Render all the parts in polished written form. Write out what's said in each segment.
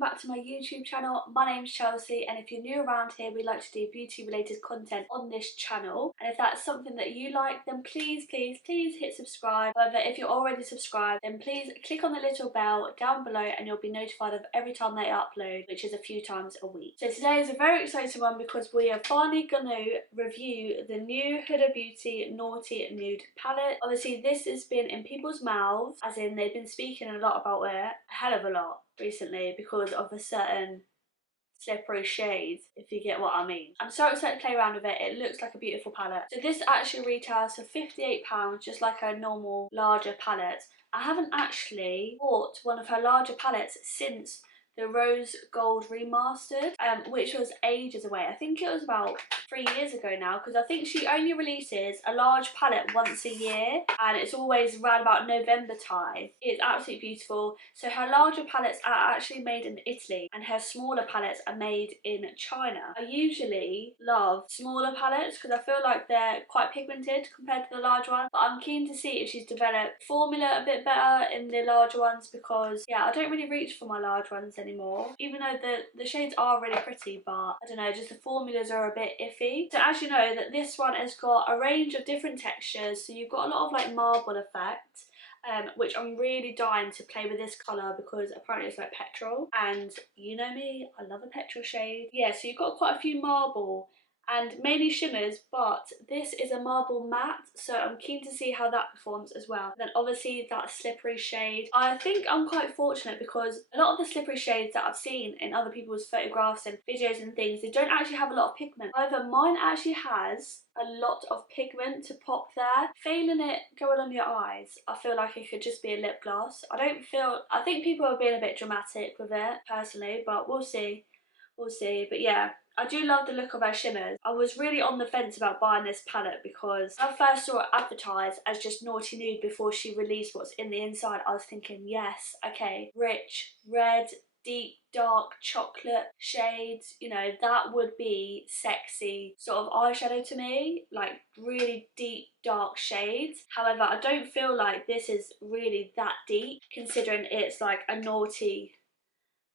welcome back to my YouTube channel. My name's Chelsea, and if you're new around here, we like to do beauty related content on this channel, and if that's something that you like, then please hit subscribe. However, if you're already subscribed, then please click on the little bell down below and you'll be notified of every time they upload, which is a few times a week. So today is a very exciting one because we are finally going to review the new Huda Beauty Naughty Nude palette. Obviously this has been in people's mouths, as in they've been speaking a lot about it, a hell of a lot recently, because of a certain slippery shades, if you get what I mean. I'm so excited to play around with it. It looks like a beautiful palette. So this actually retails for £58, just like a normal larger palette. I haven't actually bought one of her larger palettes since the Rose Gold Remastered, which was ages away. I think it was about 3 years ago now, because I think she only releases a large palette once a year, and it's always around about November time. It's absolutely beautiful. So her larger palettes are actually made in Italy, and her smaller palettes are made in China. I usually love smaller palettes because I feel like they're quite pigmented compared to the large one, but I'm keen to see if she's developed formula a bit better in the larger ones, because yeah, I don't really reach for my large ones anymore, even though the shades are really pretty, but I don't know, just the formulas are a bit iffy. So as you know, that this one has got a range of different textures, so you've got a lot of like marble effect, which I'm really dying to play with this colour because apparently it's like petrol, and you know me, I love a petrol shade. Yeah, so you've got quite a few marble and mainly shimmers, but this is a marble matte, so I'm keen to see how that performs as well. And then obviously that slippery shade, I think I'm quite fortunate because a lot of the slippery shades that I've seen in other people's photographs and videos and things, they don't actually have a lot of pigment. However, mine actually has a lot of pigment to pop there. Failing it going on your eyes, I feel like it could just be a lip gloss. I think people are being a bit dramatic with it personally, but we'll see. But yeah, I do love the look of her shimmers. I was really on the fence about buying this palette because I first saw it advertised as just Naughty Nude before she released what's in the inside. I was thinking, yes, okay, rich, red, deep, dark chocolate shades, you know, that would be sexy sort of eyeshadow to me, like really deep, dark shades. However, I don't feel like this is really that deep, considering it's like a naughty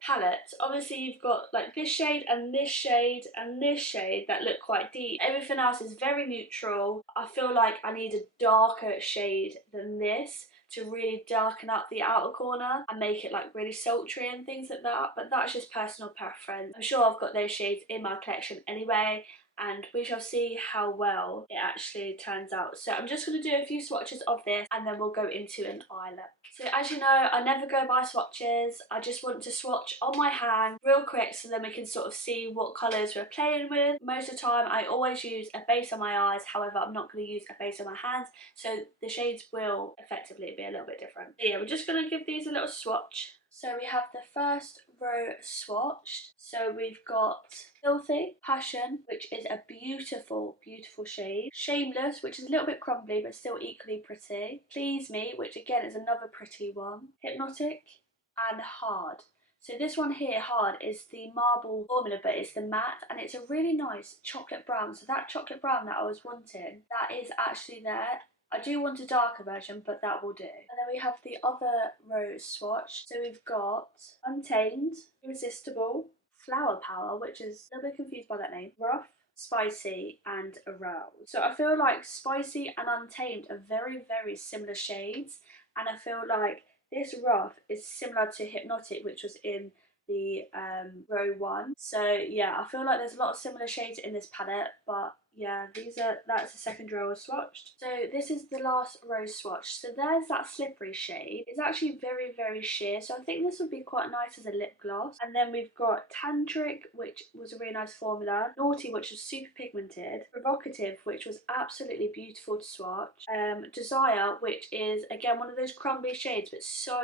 palette. Obviously you've got like this shade and this shade and this shade that look quite deep. Everything else is very neutral. I feel like I need a darker shade than this to really darken up the outer corner and make it like really sultry and things like that, but that's just personal preference. I'm sure I've got those shades in my collection anyway, and we shall see how well it actually turns out. So I'm just going to do a few swatches of this and then we'll go into an eye look. So as you know, I never go by swatches. I just want to swatch on my hand real quick so then we can sort of see what colours we're playing with. Most of the time I always use a base on my eyes, however I'm not going to use a base on my hands, so the shades will effectively be a little bit different. So yeah, we're just going to give these a little swatch. So we have the first row swatched. So we've got Filthy, Passion, which is a beautiful, beautiful shade. Shameless, which is a little bit crumbly but still equally pretty. Please Me, which again is another pretty one. Hypnotic, and Hard. So this one here, Hard, is the marble formula, but it's the matte, and it's a really nice chocolate brown. So that chocolate brown that I was wanting, that is actually there. I do want a darker version, but that will do. And then we have the other rose swatch. So we've got Untamed, Irresistible, Flower Power, which is a little bit confused by that name, Rough, Spicy, and Aroused. So I feel like Spicy and Untamed are very, very similar shades, and I feel like this Rough is similar to Hypnotic, which was in the row 1. So yeah, I feel like there's a lot of similar shades in this palette, but yeah, that's the second row swatched. So this is the last row swatch. So there's that slippery shade. It's actually very, very sheer, so I think this would be quite nice as a lip gloss. And then we've got Tantric, which was a really nice formula. Naughty, which was super pigmented. Provocative, which was absolutely beautiful to swatch. Desire, which is again one of those crumbly shades, but so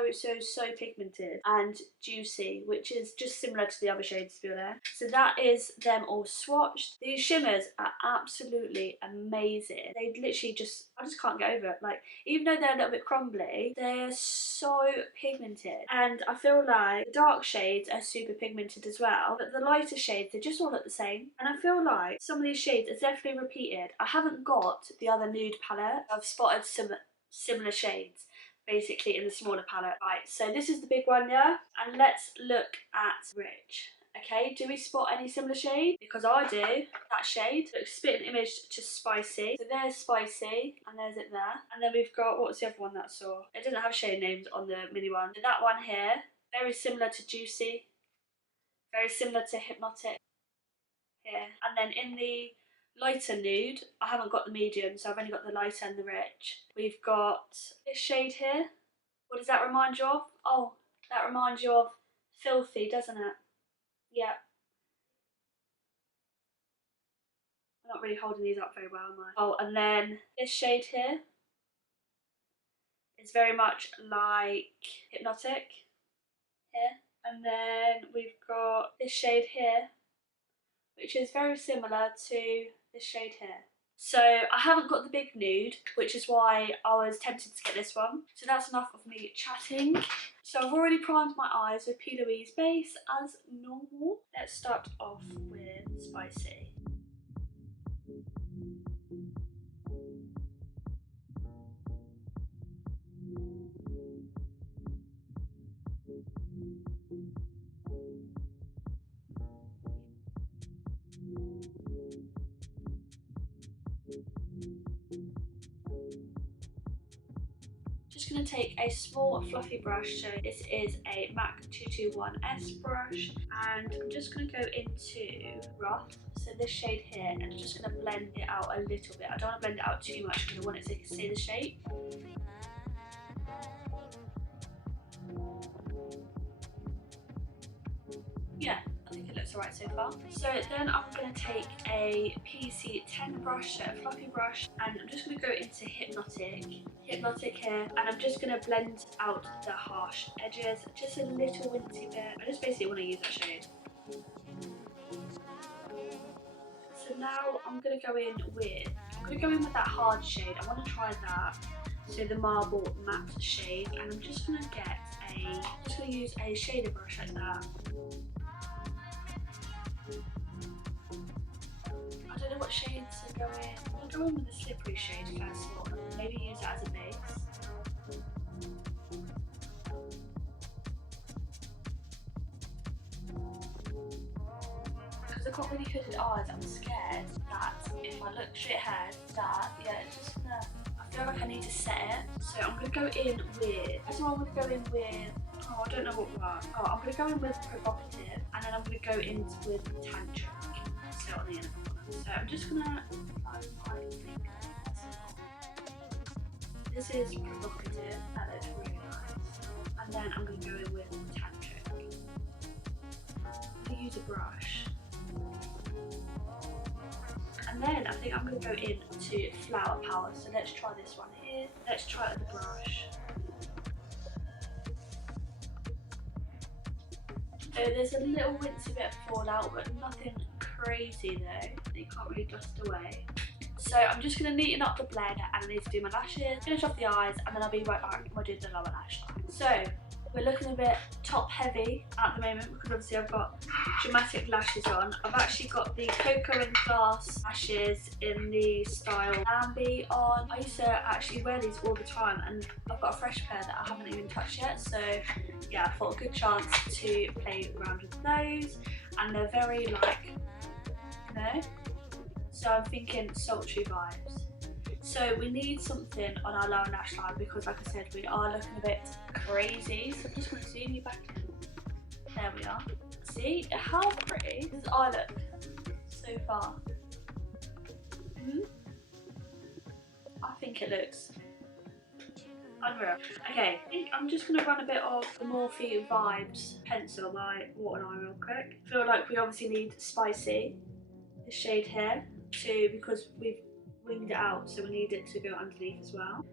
pigmented. And Juicy, which is just similar to the other shades, to be honest. So that is them all swatched. These shimmers are absolutely amazing. They literally just, I just can't get over it. Like, even though they're a little bit crumbly, they're so pigmented, and I feel like the dark shades are super pigmented as well, but the lighter shades, they just all look the same. And I feel like some of these shades are definitely repeated. I haven't got the other nude palette. I've spotted some similar shades, basically in the smaller palette. Right, so this is the big one, yeah? And let's look at Rich. Okay, do we spot any similar shade? Because I do. That shade looks spit and image to Spicy. So there's Spicy, and there's it there. And then we've got, what's the other one that I saw? It doesn't have shade names on the mini one. So that one here, very similar to Juicy. Very similar to Hypnotic here. And then in the lighter nude, I haven't got the medium, so I've only got the lighter and the rich. We've got this shade here. What does that remind you of? Oh, that reminds you of Filthy, doesn't it? Yeah. I'm not really holding these up very well, am I? Oh, and then this shade here is very much like Hypnotic here. And then we've got this shade here, which is very similar to this shade here. So I haven't got the big nude, which is why I was tempted to get this one. So that's enough of me chatting. So I've already primed my eyes with P. Louise base as normal. Let's start off with Spicy. Just going to take a small fluffy brush, so this is a MAC 221S brush, and I'm just going to go into Rough, so this shade here, and I'm just going to blend it out a little bit. I don't want to blend it out too much because I want it to stay the shape. Yeah, I think it looks alright so far. So then I'm going to take a PC10 brush, so a fluffy brush, and I'm just going to go into Hypnotic here, and I'm just going to blend out the harsh edges, just a little wincy bit. I just basically want to use that shade. So now I'm going to go in with that hard shade. I want to try that, so the marble matte shade, and I'm just going to use a shader brush like that. I don't know what shades to go in. I'll go in with the slippery shade first of all, and maybe use that as a base. Because I've got really hooded eyes, I'm scared that if I look straight ahead, it's just gonna, I feel like I need to set it. So I'm gonna go in with, first of all I'm gonna go in with, I don't know what one. I'm gonna go in with Provocative, and then I'm gonna go in with Tantric. So on the end. So I'm just gonna apply my finger. This is Provocative, that looks really nice. And then I'm gonna go in with Tantric. I'm gonna use a brush. And then I think I'm gonna go into Flower Power. So let's try this one here. Let's try it with the brush. So there's a little wincy bit of fallout, but nothing crazy though. You can't really dust away. So I'm just going to neaten up the blend, and I need to do my lashes, finish off the eyes, and then I'll be right back when I do the lower lash line. So we're looking a bit top heavy at the moment because obviously I've got dramatic lashes on. I've actually got the Cocoa and Class lashes in the style Ambi on. I used to actually wear these all the time, and I've got a fresh pair that I haven't even touched yet. So yeah, I thought a good chance to play around with those, and they're very like, you know, so I'm thinking sultry vibes. So we need something on our lower lash line because, like I said, we are looking a bit crazy. So I'm just going to zoom you back in. There we are. See how pretty does I look so far? I think it looks unreal. Okay, I think I'm just going to run a bit of the Morphe Vibes pencil, my waterline real quick. I feel like we obviously need Spicy, this shade here, too, because we've winged it out, so we need it to go underneath as well.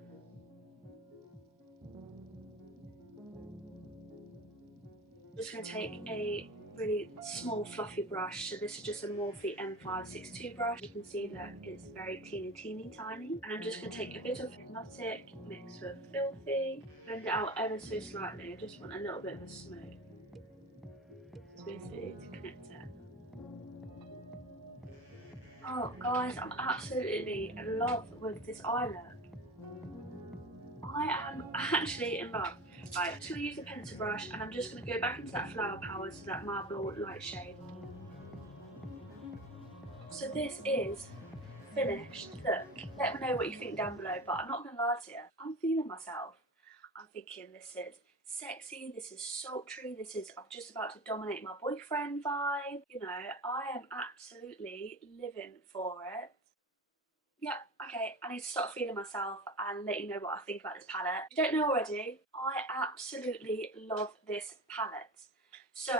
I'm just going to take a really small fluffy brush, so this is just a Morphe M562 brush. You can see that it's very teeny tiny, and I'm just going to take a bit of Hypnotic mixed with Filthy, blend it out ever so slightly. I just want a little bit of a smooth, just basically to connect it. Oh guys, I'm absolutely in love with this eye look. I am actually in love. Right, I'm just going to use the pencil brush and I'm just going to go back into that Flower Power to that Marble Light shade. So this is finished. Look, let me know what you think down below, but I'm not going to lie to you. I'm feeling myself. I'm thinking this is sexy, this is sultry, this is I'm just about to dominate my boyfriend vibe. You know, I am absolutely living for it. Yep, okay, I need to start feeling myself and let you know what I think about this palette. If you don't know already, I absolutely love this palette. So,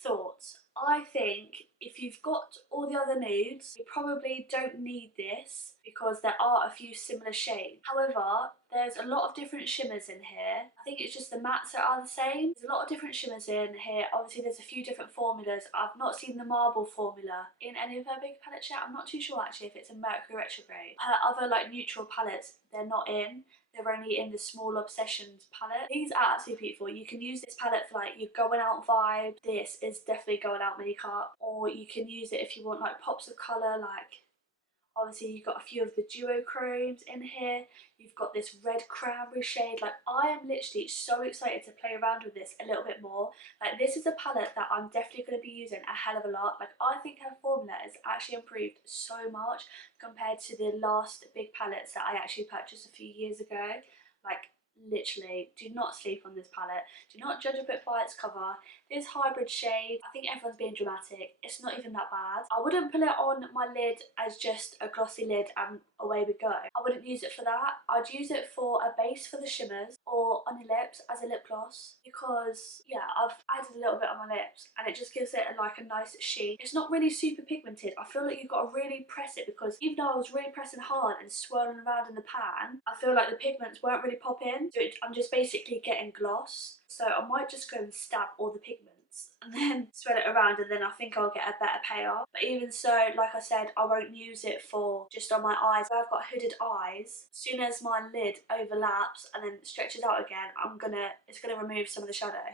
thoughts. I think if you've got all the other nudes, you probably don't need this because there are a few similar shades. However, there's a lot of different shimmers in here. I think it's just the mattes that are the same. There's a lot of different shimmers in here. Obviously, there's a few different formulas. I've not seen the marble formula in any of her big palettes yet. I'm not too sure actually if it's a Mercury retrograde. Her other like neutral palettes, they're not in. They're only in the Small Obsessions palette. These are absolutely beautiful. You can use this palette for like your going out vibe. This is definitely going out makeup. Or you can use it if you want like pops of colour, like obviously you've got a few of the duochromes in here. You've got this red cranberry shade. Like I am literally so excited to play around with this a little bit more. Like this is a palette that I'm definitely going to be using a hell of a lot. Like I think her formula has actually improved so much compared to the last big palettes that I actually purchased a few years ago. Like literally, do not sleep on this palette. Do not judge a book by its cover. This hybrid shade, I think everyone's being dramatic. It's not even that bad. I wouldn't put it on my lid as just a glossy lid and away we go. I wouldn't use it for that. I'd use it for a base for the shimmers or on your lips as a lip gloss because yeah, I've added a little bit on my lips and it just gives it like a nice sheen. It's not really super pigmented. I feel like you've got to really press it because even though I was really pressing hard and swirling around in the pan, I feel like the pigments weren't really popping. So I'm just basically getting gloss. So I might just go and stab all the pigments and then spread it around and then I think I'll get a better payoff. But even so, like I said, I won't use it for just on my eyes. I've got hooded eyes. As soon as my lid overlaps and then stretches out again, it's gonna remove some of the shadow.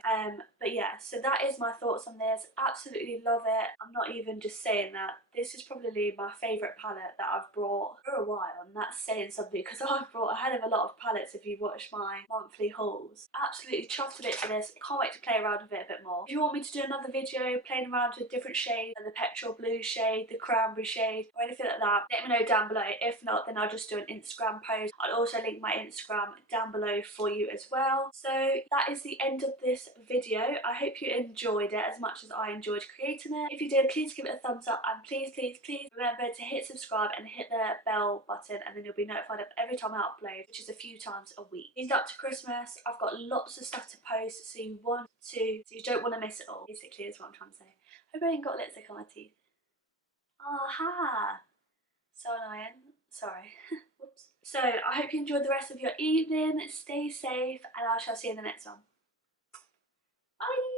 But yeah, so that is my thoughts on this. Absolutely love it. I'm not even just saying that. This is probably my favourite palette that I've brought for a while, and that's saying something because I've brought a hell of a lot of palettes if you watch my monthly hauls. Absolutely chuffed a bit to this. Can't wait to play around with it a bit more. If you want me to do another video playing around with different shades, like the petrol blue shade, the cranberry shade, or anything like that, let me know down below. If not, then I'll just do an Instagram post. I'll also link my Instagram down below for you as well. So that is the end of this video. I hope you enjoyed it as much as I enjoyed creating it. If you did, please give it a thumbs up and please remember to hit subscribe and hit the bell button and then you'll be notified of every time I upload, which is a few times a week. Leading up to Christmas, I've got lots of stuff to post, so you don't want to miss it all, basically is what I'm trying to say. I hope I ain't got lipstick on my teeth. Aha! So annoying. Sorry. Whoops. So I hope you enjoyed the rest of your evening. Stay safe and I shall see you in the next one. Bye!